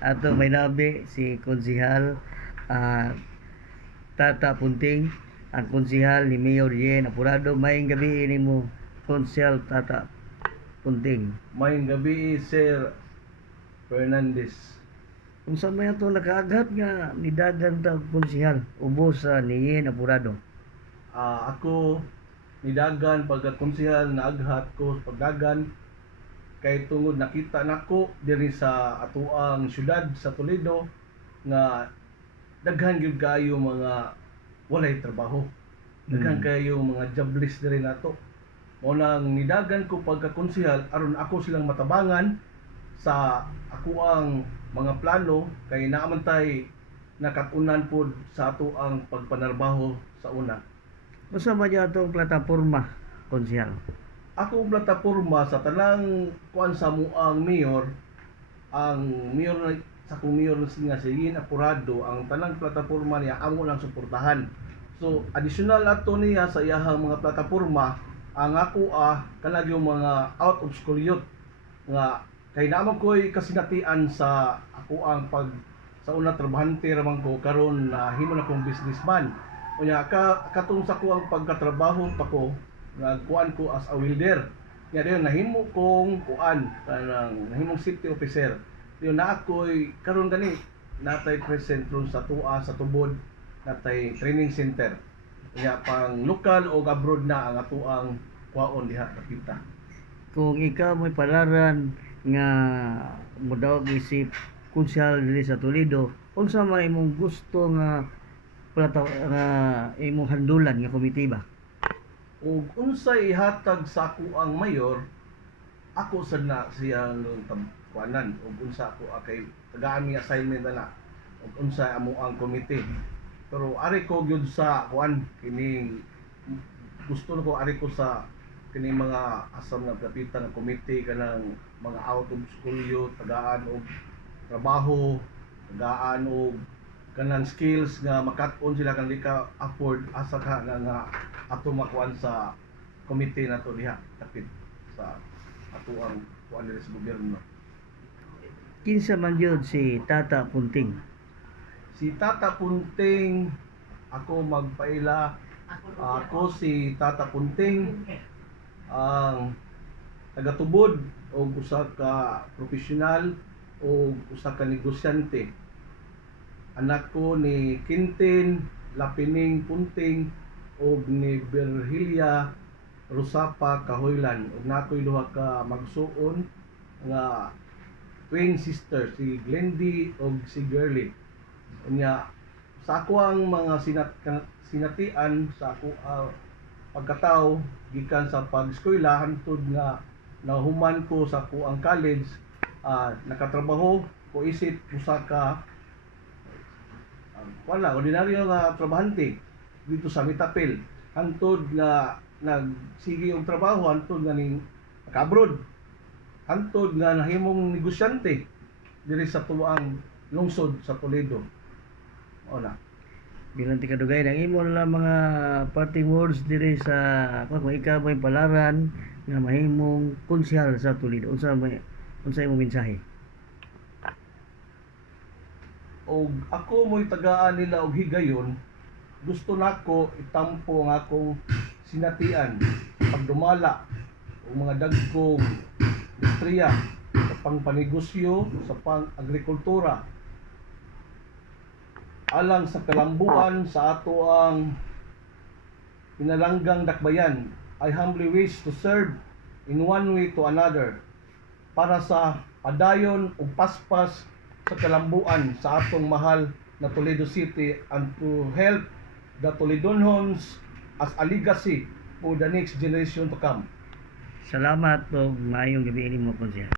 ato may nabi si konsihal ah, Tata Punting. Ang konsihal ni Mayor Yen Apurado may gabi ini mo konsihal Tata Punting. Mayong gabi, Sir Fernandez. kung sa may ato nakaaghat nga nidagan ta konsihal ubos sa ni Yen Apurado. Ah, ako, nidagan pagkakonsihal na aghat ko pagdagan kay tungod nakita nako diri sa atuang syudad sa Toledo nga daghan gyud kayo mga walay trabaho. Daghan Mm. kayo mga jobless diri nato. Mo nang nidagan ko pagkakonsihal aron ako silang matabangan sa ako ang mga plano kay naaman tay nakatunan pod sa ato ang pagpanarbaho sa una. Usa niya atong plataporma konsihal Ako ang plataporma sa tanang kuan sa muang mayor ang mayor sa kong mayor nga si Yin Apurado ang tanang plataporma niya amo lang suportahan. So additional ato niya sa iyahang mga plataporma ang ako ah kanag yung mga out of school youth nga kay naman ko'y kasinatian sa ako ang pag sa una trabahante ramang ko karon na himo na kong businessman. Unya ka katong sa ko ang pagkatrabaho pa ko nagkuan ko as a welder. Nga diyon nahimo kong kuan kanang nahimong safety officer. Diyon na ako'y karon gani natay present ron sa tua sa tubod natay training center. Kaya pang lokal o abroad na ang ato ang kuwaon diha nakita. kung ikaw may palaran nga modawag isip konsihal diri sa Toledo unsa man imong gusto nga plata nga imong handulan nga komitiba ug unsay ihatag sa ako ang mayor ako sad na siyang kuanan ug unsa ako akay tagaan mi assignment na ug unsay amo ang committee. Pero ari ko gyud sa kuan kining gusto ko ari ko sa kini mga asam nga kapitan ng committee kanang mga out of school youth tagaan og trabaho tagaan og kanang skills nga makat-on sila kan di ka afford asa ka nga, nga ato makuan sa committee nato diha kapit sa ato ang kuan sa gobyerno. Kinsa man jud si Tata Punting? Si Tata Punting ako magpaila. Ako si Tata Punting ang tagatubod o usa ka profesional o usa ka negosyante. Anak ko ni Quintin Lapining Punting o ni Virgilia Rosapa Kahoylan. Ug nakoy duha ka magsuon nga twin sister si Glendy ug si Girly unya sa ako ang mga sinat sinatian sa ako ah, pagkatao gikan sa pag-eskwela hantod nga nahuman ko sa ako ang college ah, nakatrabaho ko isip usa ka ah, wala ordinaryo nga trabahante dito sa Mitapil hantod nga nagsige og trabaho hantod nga ning abroad hantod nga nahimong negosyante diri sa tuwang lungsod sa Toledo. O na. bilang ti kadugay ang imo na mga parting words diri sa kung ikaw may palaran nga mahimong konsihal sa Toledo unsa may unsa imong mensahe Og ako mo'y tagaan nila og higayon, gusto nako itampo ang akong sinatian pagdumala o mga dagkong industriya sa pangpanegosyo sa pang-agrikultura. Alang sa kalambuan sa ato ang pinalanggang dakbayan I humbly wish to serve in one way to another para sa padayon ug paspas sa kalambuan sa atong mahal na Toledo City and to help the Toledonhons as a legacy for the next generation to come. salamat ug maayong gabi nimo konsihal